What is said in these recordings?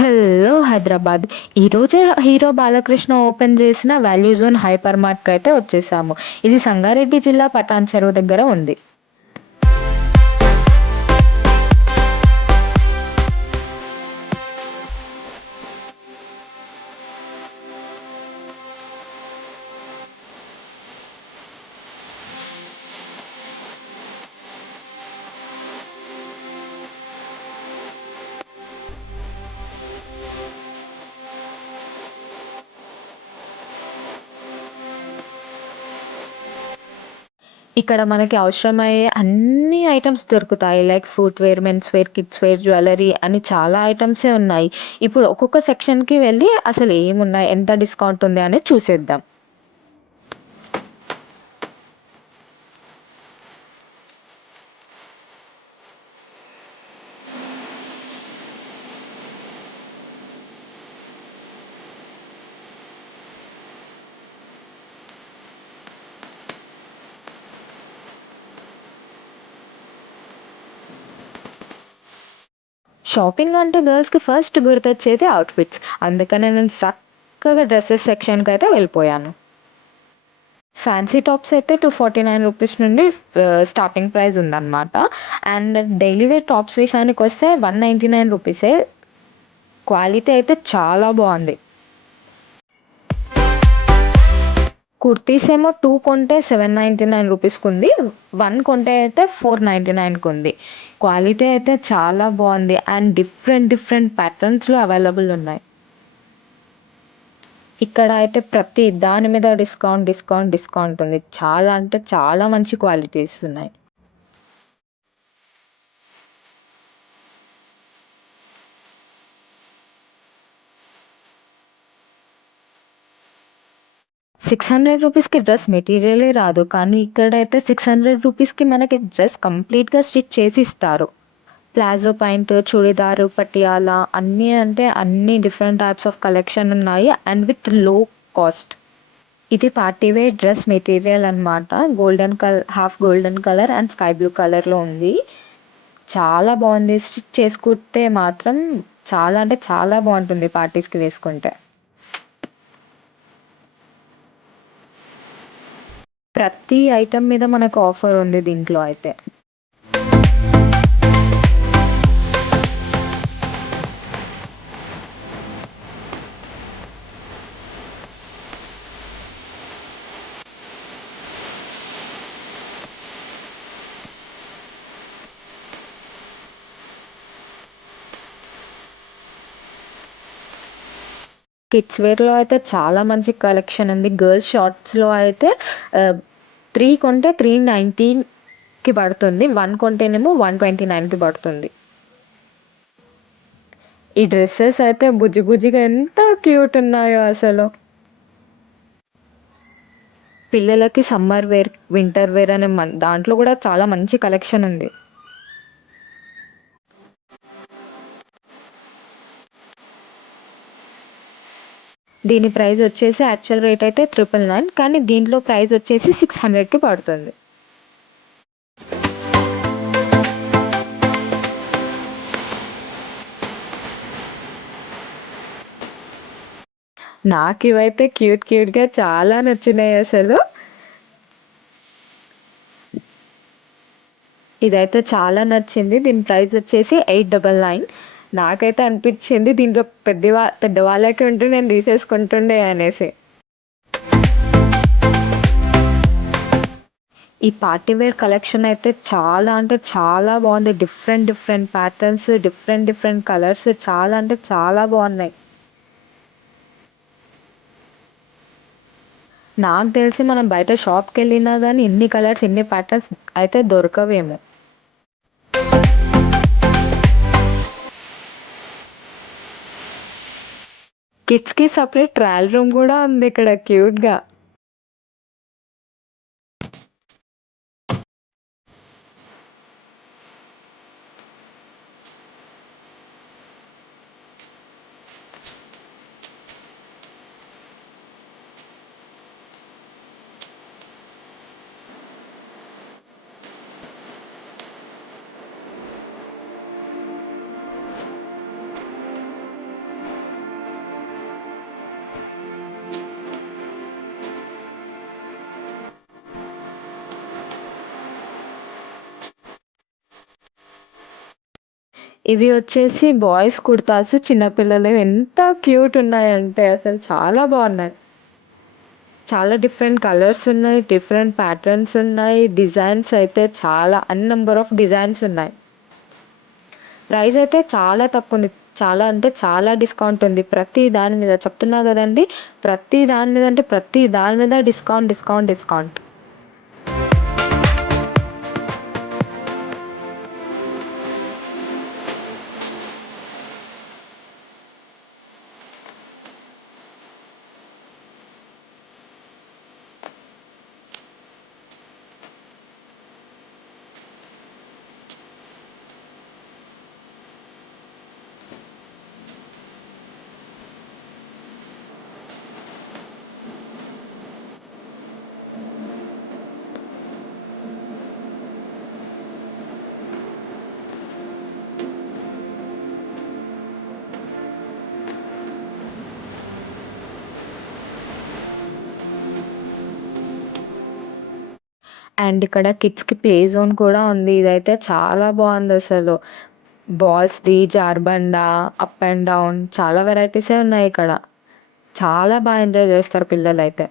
Hello Hyderabad. ఈరోజే hero Balakrishna open చేసిన value zone hyper మార్ట్‌కి అయితే వచ్చేసాము. ఇది సంగారెడ్డి జిల్లా పటాన్ చెరువు దగ్గర ఉంది. ఇక్కడ మనకి అవసరమయ్యే అన్ని ఐటెమ్స్ దొరుకుతాయి. Like footwear, men's wear, kids wear, jewellery అని చాలా ఐటెమ్సే ఉన్నాయి. ఇప్పుడు ఒక్కొక్క సెక్షన్‌కి వెళ్లి అసలు ఏమున్నాయి, ఎంత డిస్కౌంట్ ఉంది అనేది చూసేద్దాం. షాపింగ్ అంటే గర్ల్స్‌కి ఫస్ట్ గుర్తొచ్చేది అవుట్‌ఫిట్స్. అందుకనే నేను చక్కగా డ్రెసెస్ సెక్షన్‌కయితే వెళ్ళిపోయాను. ఫ్యాన్సీ టాప్స్ అయితే రూ. 249 నుండి స్టార్టింగ్ ప్రైస్ ఉందన్నమాట. అండ్ డైలీ వేర్ టాప్స్ విషయానికొస్తే రూ. 199. క్వాలిటీ అయితే చాలా బావుంది. కుర్తీస్ ఏమో 2 కొంటే రూ. 799కుంది. 1 కొంటే అయితే 499కుంది. క్వాలిటీ అయితే చాలా బావుంది. అండ్ డిఫరెంట్ డిఫరెంట్ ప్యాటర్న్స్‌లో అవైలబుల్ ఉన్నాయి. ఇక్కడ అయితే ప్రతి దాని మీద డిస్కౌంట్, డిస్కౌంట్, డిస్కౌంట్ ఉంది. చాలా అంటే చాలా మంచి క్వాలిటీస్ ఉన్నాయి. 600 రూపీస్‌కి డ్రెస్ మెటీరియలే రాదు. కానీ ఇక్కడైతే 600 రూపీస్‌కి మనకి డ్రెస్ కంప్లీట్‌గా స్టిచ్ చేసి ఇస్తారు. ప్లాజో పాయింట్, చుడిదారు, పటియాలా అన్నీ అంటే అన్ని డిఫరెంట్ టైప్స్ ఆఫ్ కలెక్షన్ ఉన్నాయి. అండ్ విత్ లో కాస్ట్. ఇది పార్టీ వేర్ డ్రెస్ మెటీరియల్ అన్నమాట. Half golden colour and sky blue కలర్‌లో ఉంది. చాలా బావుంది. స్టిచ్ చేసుకుంటే మాత్రం చాలా అంటే చాలా బావుంటుంది పార్టీస్‌కి వేసుకుంటే. ప్రతి ఐటెమ్ మీద మనకు ఆఫర్ ఉంది దీంట్లో అయితే. కిడ్స్ వేర్‌లో అయితే చాలా మంచి కలెక్షన్ ఉంది. గర్ల్స్ షార్ట్స్‌లో అయితే 3 కొంటే 319కి పడుతుంది. 1 కొంటేనేమో 129కి పడుతుంది. ఈ డ్రెసెస్ అయితే బుజ్జి బుజ్జిగా ఎంత క్యూట్ ఉన్నాయో అసలు. పిల్లలకి సమ్మర్ వేర్, వింటర్ వేర్ అనే దాంట్లో కూడా చాలా మంచి కలెక్షన్ ఉంది. దీని ప్రైస్ వచ్చేసి యాక్చువల్ రేట్ అయితే 999, కానీ దీంట్లో ప్రైస్ వచ్చేసి 600కి పడుతుంది. నాకివైతే క్యూట్ క్యూట్‌గా చాలా నచ్చినాయి అసలు. ఇదైతే చాలా నచ్చింది. దీని ప్రైస్ వచ్చేసి 899. నాకైతే అనిపిచ్చింది దీంట్లో పెద్దవాళ్ళకి ఉంటే నేను తీసేసుకుంటుండే అనేసి. ఈ పార్టీ వేర్ కలెక్షన్ అయితే చాలా అంటే చాలా బావుంది. Different different patterns, different different colours చాలా అంటే చాలా బావున్నాయి. నాకు తెలిసి మనం బయట షాప్‌కెళ్ళినా గానీ ఇన్ని కలర్స్, ఇన్ని ప్యాటర్న్స్ అయితే దొరకవేమో! కిడ్స్‌కి సెపరేట్ ట్రయల్ రూమ్ గూడా ఉంది ఇక్కడ క్యూట్‌గా. ఇవి వచ్చేసి బాయ్స్ కుర్తాస్ చిన్న పిల్లలవి ఎంత క్యూట్ ఉన్నాయంటే అసలు చాలా బాగున్నాయి. చాలా డిఫరెంట్ కలర్స్ ఉన్నాయి. డిఫరెంట్ ప్యాటర్న్స్ ఉన్నాయి. డిజైన్స్ అయితే చాలా నంబర్ ఆఫ్ డిజైన్స్ ఉన్నాయి. ప్రైస్ అయితే చాలా తక్కువుంది. చాలా అంటే చాలా డిస్కౌంట్ ఉంది. ప్రతి దాని మీద చెప్తున్నా గదండీ! ప్రతి దాని మీద అంటే ప్రతి దాని మీద డిస్కౌంట్, డిస్కౌంట్, డిస్కౌంట్. అండ్ ఇక్కడ కిడ్స్‌కి ప్లే జోన్ కూడా ఉంది. ఇదైతే చాలా బావుందసలు. బాల్స్‌ది, జారుబండ, అప్ అండ్ డౌన్ చాలా వెరైటీసే ఉన్నాయిక్కడ. చాలా ఎంజాయ్ జేస్తారు పిల్లలైతే.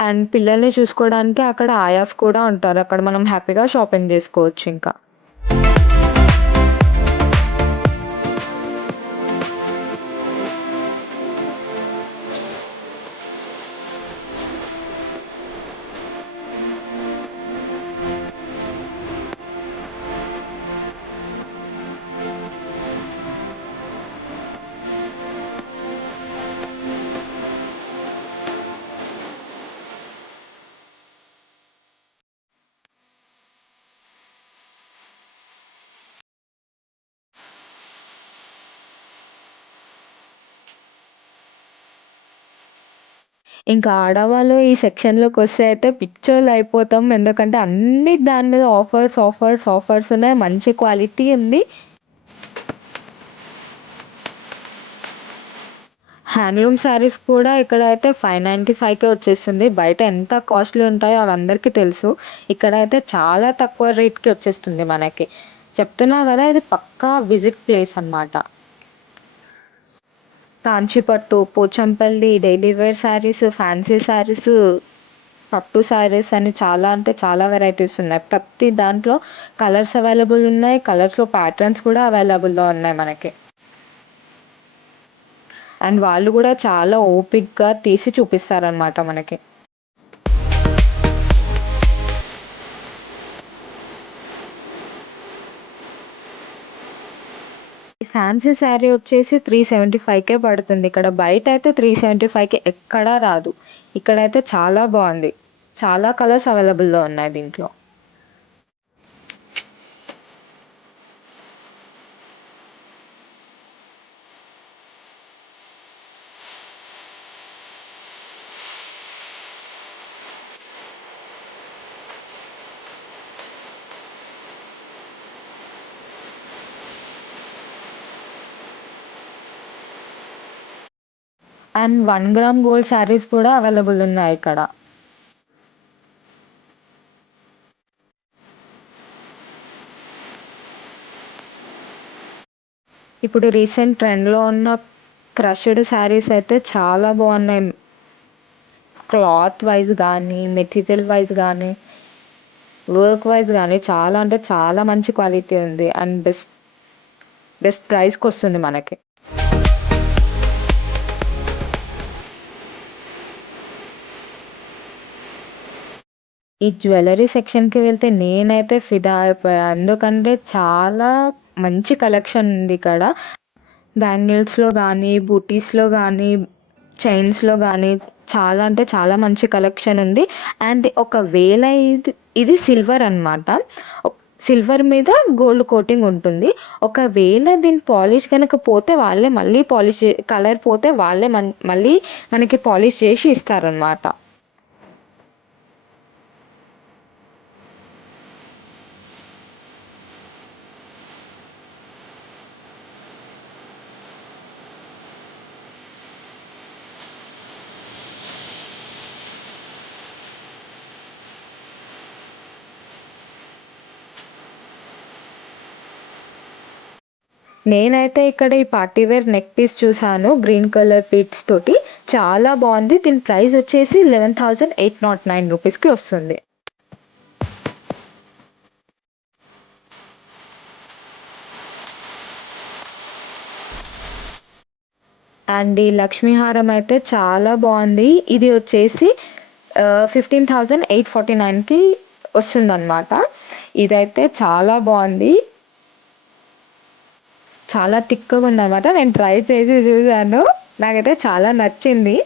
అండ్ పిల్లల్ని చూసుకోవడానికి అక్కడ ఆయాస్ కూడా ఉంటారు. అక్కడ మనం హ్యాపీగా షాపింగ్ జేసుకోవచ్చింకా. ఇంకా ఆడవాళ్ళు ఈ సెక్షన్‌లోకొస్తే అయితే పిచ్చోళ్ళయిపోతాం. ఎందుకంటే అన్ని దాని మీద ఆఫర్స్, ఆఫర్స్, ఆఫర్స్ ఉన్నాయి. మంచి క్వాలిటీ ఉంది. హ్యాండ్లూమ్ శారీస్ కూడా ఇక్కడైతే 595కే వచ్చేస్తుంది. బయట ఎంత కాస్ట్‌లీ ఉంటాయో అవి అందరికీ తెలుసు. ఇక్కడైతే చాలా తక్కువ రేట్‌కి వచ్చేస్తుంది మనకి. చెప్తున్నా గదా! ఇది పక్కా విజిట్ ప్లేస్ అన్నమాట. Kanchipattu, Pochampally, daily wear saris, fancy saris, పట్టు శారీస్ అని చాలా అంటే చాలా వెరైటీస్ ఉన్నాయి. ప్రతి దాంట్లో కలర్స్ అవైలబుల్ ఉన్నాయి. కలర్స్‌లో ప్యాటర్న్స్ కూడా అవైలబుల్‌లో ఉన్నాయి మనకి. అండ్ వాళ్ళు గూడా చాలా ఓపికగా తీసి చూపిస్తారనమాట మనకి. ఈ ఫ్యాన్సీ శారీ వచ్చేసి 375కే పడుతుంది. ఇక్కడ బయటైతే 375కి ఎక్కడా రాదు. ఇక్కడైతే చాలా బావుంది. చాలా కలర్స్ అవైలబుల్‌లో ఉన్నాయి దీంట్లో. అండ్ 1 గ్రామ్ గోల్డ్ శారీస్ కూడా అవైలబుల్ ఉన్నాయి ఇక్కడ. ఇప్పుడు రీసెంట్ ట్రెండ్‌లో ఉన్న క్రష్డ్ శారీస్ అయితే చాలా బావున్నాయి. క్లాత్ వైస్ గానీ, మెటీరియల్ వైస్ గానీ, వర్క్ వైస్ గానీ చాలా అంటే చాలా మంచి క్వాలిటీ ఉంది. అండ్ బెస్ట్ బెస్ట్ ప్రైస్‌కొస్తుంది మనకి. ఈ జ్యువెల్లరీ సెక్షన్‌కి వెళ్తే నేనైతే ఫిదా అయిపోయా. ఎందుకంటే చాలా మంచి కలెక్షన్ ఉంది ఇక్కడ. బ్యాంగిల్స్‌లో గానీ, బూటీస్‌లో గానీ, చైన్స్‌లో గానీ చాలా అంటే చాలా మంచి కలెక్షన్ ఉంది. అండ్ ఒకవేళ ఇది సిల్వర్ అనమాట. సిల్వర్ మీద గోల్డ్ కోటింగ్ ఉంటుంది. ఒకవేళ దీని పాలిష్ గనక పోతే వాళ్ళే మళ్ళీ పాలిష్ కలర్ పోతే వాళ్ళే మళ్ళీ మనకి పాలిష్ చేసి ఇస్తారనమాట. నేనైతే ఇక్కడ ఈ పార్టీ వేర్ నెక్ పీస్ చూసాను గ్రీన్ కలర్ బీడ్స్ తోటి. చాలా బాగుంది. దీని ప్రైస్ వచ్చేసి 11,809 రూపీస్కి వస్తుంది. అండ్ ఈ లక్ష్మీ హారం అయితే చాలా బాగుంది. ఇది వచ్చేసి 15,849కి వస్తుందన్నమాట. ఇదైతే చాలా బాగుంది. చాలా థిక్‌గా ఉందన్నమాట. నేను ట్రై చేసి చూసాను. నాకైతే చాలా నచ్చింది.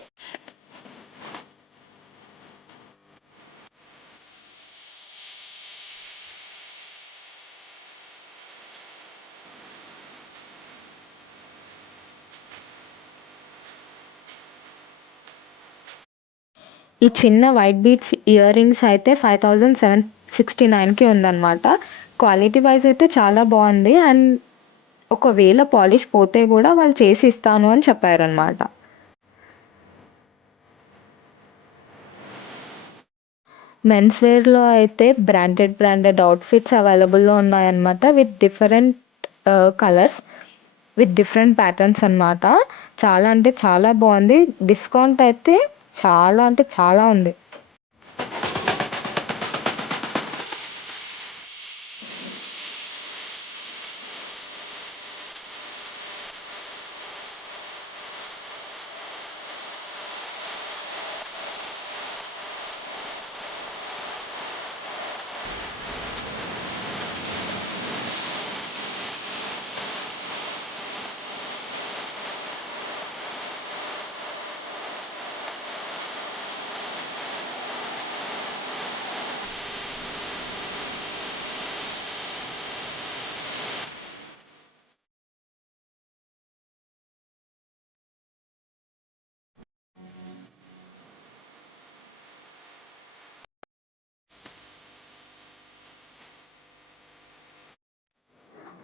ఈ చిన్న వైట్ బీడ్స్ ఇయర్ రింగ్స్ అయితే 5,769కి ఉందన్నమాట. క్వాలిటీ వైజ్ అయితే చాలా బాగుంది. అండ్ ఒకవేళ పాలిష్ పోతే కూడా వాళ్ళు చేసి ఇస్తాను అని చెప్పారనమాట. మెన్స్ వేర్‌లో అయితే బ్రాండెడ్ అవుట్‌ఫిట్స్ అవైలబుల్‌లో ఉన్నాయన్నమాట. With different colours, with different patterns అన్నమాట. చాలా అంటే చాలా బాగుంది. డిస్కౌంట్ అయితే చాలా అంటే చాలా ఉంది.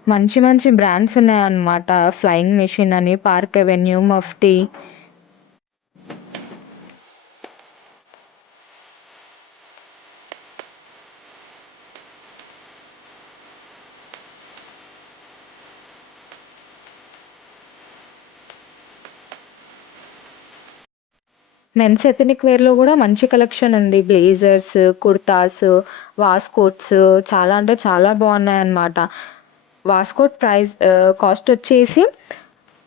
మంచి మంచి బ్రాండ్స్ ఉన్నాయన్నమాట. ఫ్లయింగ్ మెషిన్ అని, Park Avenue, Mufti. Men's ethnic వేర్‌లో గూడా మంచి కలెక్షన్ ఉంది. బ్లేజర్స్, కుర్తాస్, వాస్కోట్స్ చాలా అంటే చాలా బాగున్నాయన్నమాట. వాస్కోట్ కాస్ట్ వచ్చేసి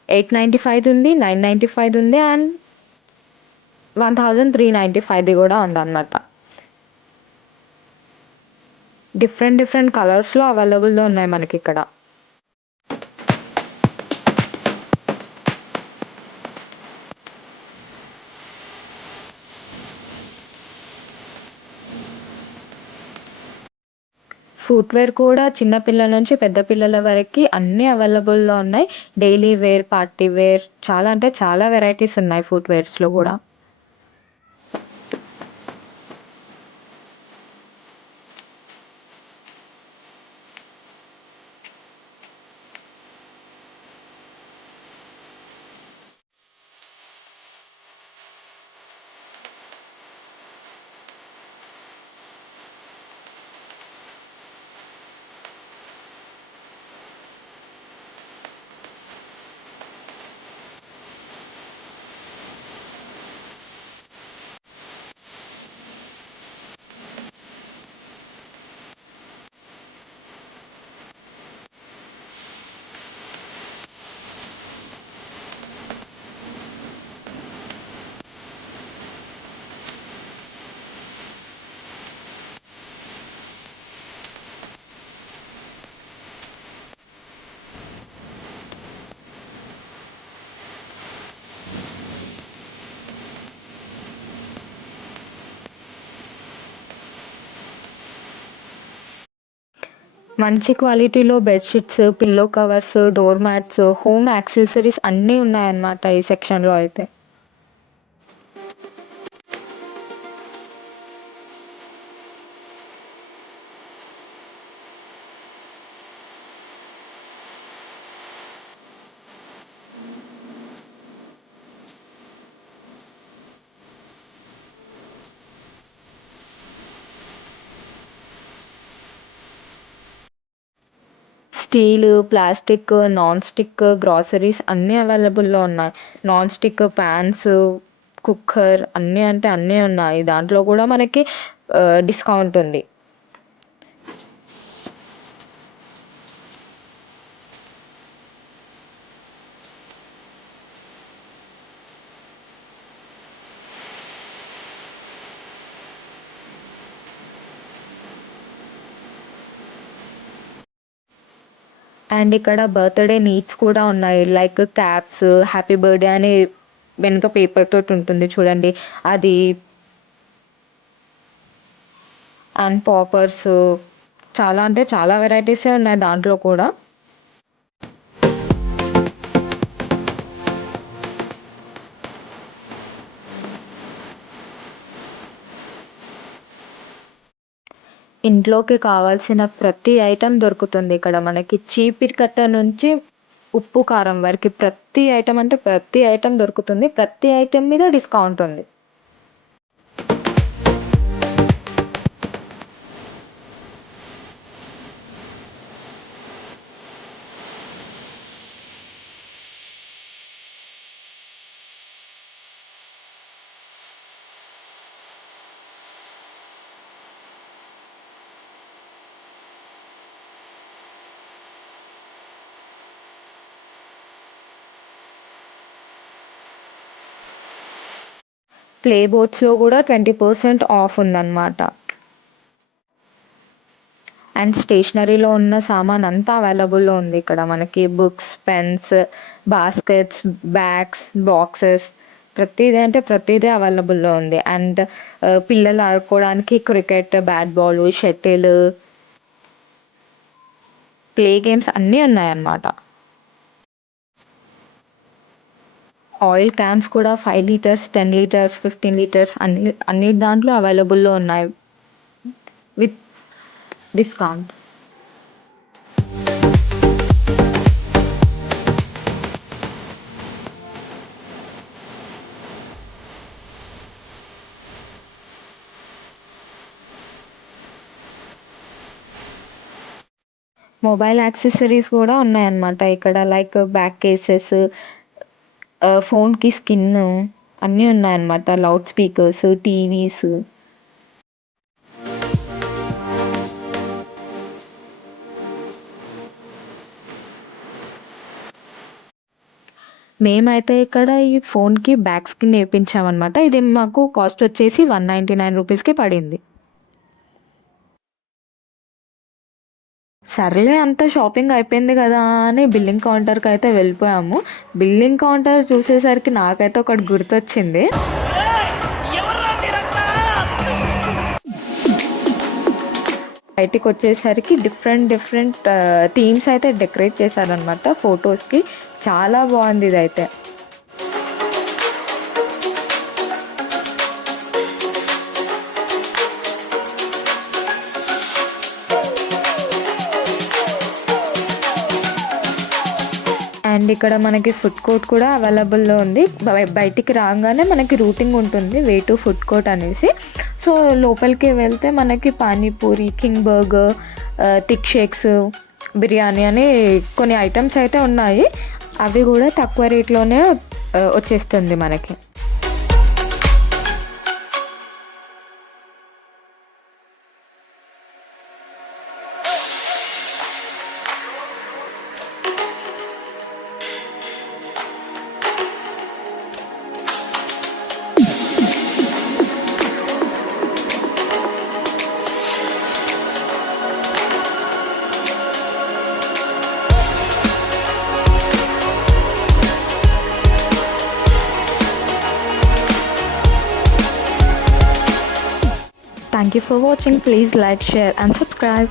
895 ఉంది, 995 ఉంది అండ్ 1395 కూడా ఉందన్నమాట. డిఫరెంట్ డిఫరెంట్ కలర్స్‌లో అవైలబుల్‌లో ఉన్నాయి మనకిక్కడ. ఫుట్‌వేర్ కూడా చిన్న పిల్లల నుంచి పెద్ద పిల్లల వరకి అన్నీ అవైలబుల్‌లో ఉన్నాయి. డైలీ వేర్, పార్టీ వేర్ చాలా అంటే చాలా వెరైటీస్ ఉన్నాయి ఫుట్‌వేర్స్‌లో గూడా. మంచి క్వాలిటీలో bedsheets, pillow covers, door mats, home accessories అన్నీ ఉన్నాయన్నమాట ఈ సెక్షన్‌లో అయితే. Steel, plastic, non stick groceries అన్నీ అవైలబుల్‌లో ఉన్నాయి. నాన్ స్టిక్ పాన్స్, కుక్కర్ అన్నీ అంటే అన్నీ ఉన్నాయి. దాంట్లో కూడా మనకి డిస్కౌంట్ ఉంది. అండ్ ఇక్కడ బర్త్‌డే నీడ్స్ కూడా ఉన్నాయి. లైక్ క్యాప్స్, హ్యాపీ బర్త్‌డే అని వెనక పేపర్ తోటి ఉంటుంది చూడండి అది. అండ్ పాపర్స్ చాలా అంటే చాలా వెరైటీసే ఉన్నాయి దాంట్లో కూడా. ఇంట్లోకి కావాల్సిన ప్రతి ఐటెం దొరుకుతుంది ఇక్కడ మనకి. చీపిరి కట్ట నుంచి ఉప్పు, కారం వరకి ప్రతి ఐటెం అంటే ప్రతి ఐటెం దొరుకుతుంది. ప్రతి ఐటెం మీద డిస్కౌంట్ ఉంది. ప్లే బోర్డ్స్‌లో కూడా 20% ఆఫ్ ఉందన్నమాట. అండ్ స్టేషనరీలో ఉన్న సామాన్ అంతా అవైలబుల్‌లో ఉంది ఇక్కడ మనకి. Books, pens, baskets, bags, boxes ప్రతీది అంటే ప్రతీదీ అవైలబుల్‌లో ఉంది. అండ్ పిల్లలు ఆడుకోవడానికి cricket, bat ball, shuttle, play games అన్నీ ఉన్నాయన్నమాట. ఆయిల్ క్యాన్స్ కూడా 5 లీటర్స్, 10 లీటర్స్, 15 లీటర్స్ అన్ని దాంట్లో అవైలబుల్‌లో ఉన్నాయి విత్ డిస్కౌంట్. మొబైల్ యాక్సెసరీస్ కూడా ఉన్నాయన్నమాట ఇక్కడ. లైక్ బ్యాక్ కేసెస్, ఫోన్‌కి స్కిన్ అన్నీ ఉన్నాయన్నమాట. Loud speakers, TVs. మేమైతే ఇక్కడ ఈ ఫోన్‌కి బ్యాక్ స్కిన్ ఏపించామన్నమాట. ఇది మాకు కాస్ట్ వచ్చేసి ₹199కి పడింది. సర్లే అంతా షాపింగ్ అయిపోయింది కదా అని బిల్లింగ్ కౌంటర్‌కి అయితే వెళ్ళిపోయాము. బిల్లింగ్ కౌంటర్ చూసేసరికి నాకైతే ఒకటి గుర్తొచ్చింది. బయటికి వచ్చేసరికి డిఫరెంట్ థీమ్స్ అయితే డెకరేట్ చేశారనమాట ఫొటోస్‌కి. చాలా బాగుంది ఇదైతే. అండ్ ఇక్కడ మనకి ఫుడ్ కోర్ట్ కూడా అవైలబుల్‌లో ఉంది. బయటికి రాగానే మనకి రూటింగ్ ఉంటుంది వే టు ఫుడ్ కోర్ట్ అనేసి. సో లోపలికి వెళ్తే మనకి panipuri, king burger, thick shakes, biryani అని కొన్ని ఐటమ్స్ అయితే ఉన్నాయి. అవి కూడా తక్కువ రేట్లోనే వచ్చేస్తుంది మనకి. Thank you for watching. Please like, share and subscribe.